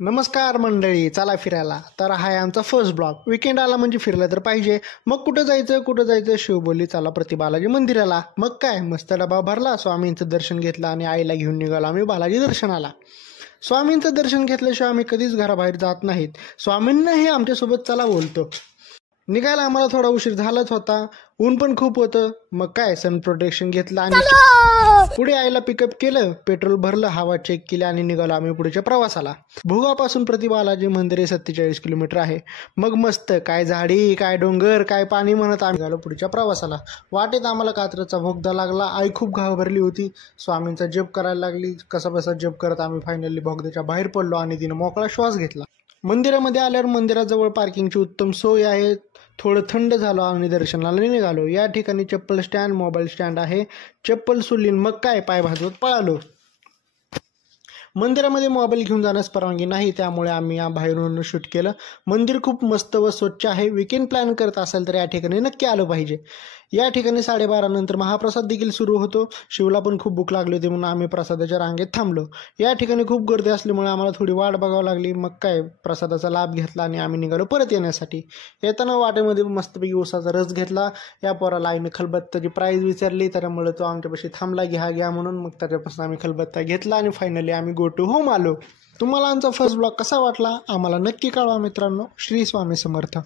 नमस्कार मंडळी, चला फिरायला. तर हा आहे आमचा फर्स्ट ब्लॉग. विकेंड आला म्हणजे फिरलं तर पाहिजे. मग कुठं जायचं शिवबोली चला प्रति बालाजी मंदिराला. मग काय मस्त डबा भरला, स्वामींचं दर्शन घेतलं आणि आईला घेऊन निघालो आम्ही बालाजी दर्शनाला. स्वामींचं दर्शन घेतल्याशिवाय आम्ही कधीच घराबाहेर जात नाहीत. स्वामींनाही आमच्यासोबत चला बोलतो. निघायला आम्हाला थोडा उशीर झालाच होता, ऊन पण खूप होतं. मग काय सन प्रोटेक्शन घेतलं आणि पुढे आईला पिकअप केलं, पेट्रोल भरलं, हवा चेक केली आणि निघालो आम्ही पुढच्या प्रवासाला. भुगापासून प्रति बालाजी मंदिर 47 किलोमीटर आहे. मग मस्त काय झाडी, काय डोंगर, काय पाणी म्हणत आम्ही निघालो पुढच्या प्रवासाला. वाटेत आम्हाला कात्रचा भोगदा लागला. आई खूप घाबरली होती, स्वामींचा जप करायला लागली. कसा जप करत आम्ही फायनली भोगद्याच्या बाहेर पडलो आणि तिने मोकळा श्वास घेतला. मंदिरामध्ये आल्यावर मंदिराजवळ पार्किंगची उत्तम सोय आहे. थोडं थंड झालो आणि दर्शनाला निघालो. या ठिकाणी चप्पल स्टँड, मोबाईल स्टँड आहे. चप्पल सोडून मग काय पाय भाजवत पळालो. मंदिरामध्ये मोबाईल घेऊन जाण्यास परवानगी नाही, त्यामुळे आम्ही या बाहेरून शूट केलं. मंदिर खूप मस्त व स्वच्छ आहे. विकेंड प्लॅन करत असाल तर या ठिकाणी नक्की आलं पाहिजे. या ठिकाणी 12:30 नंतर महाप्रसाद देखील सुरू होतो. शिवला पण खूप भूक लागली होती म्हणून आम्ही प्रसादाच्या रांगेत थांबलो. या ठिकाणी खूप गर्दी असल्यामुळे आम्हाला थोडी वाट बघावी लागली. मग काय प्रसादाचा लाभ घेतला आणि आम्ही निघालो परत येण्यासाठी. येताना वाटेमध्ये मस्तपैकी उसाचा रस घेतला. या पोराला आईने खलबत्त्याची प्राईज विचारली, त्यामुळे तो आमच्यापाशी थांबला, घ्या म्हणून. मग त्याच्यापासून आम्ही खलबत्ता घेतला आणि फायनली आम्ही गो टू होम आलो. तुम्हाला आमचा फर्स्ट ब्लॉग कसा वाटला आम्हाला नक्की कळवा मित्रांनो. श्री स्वामी समर्थ.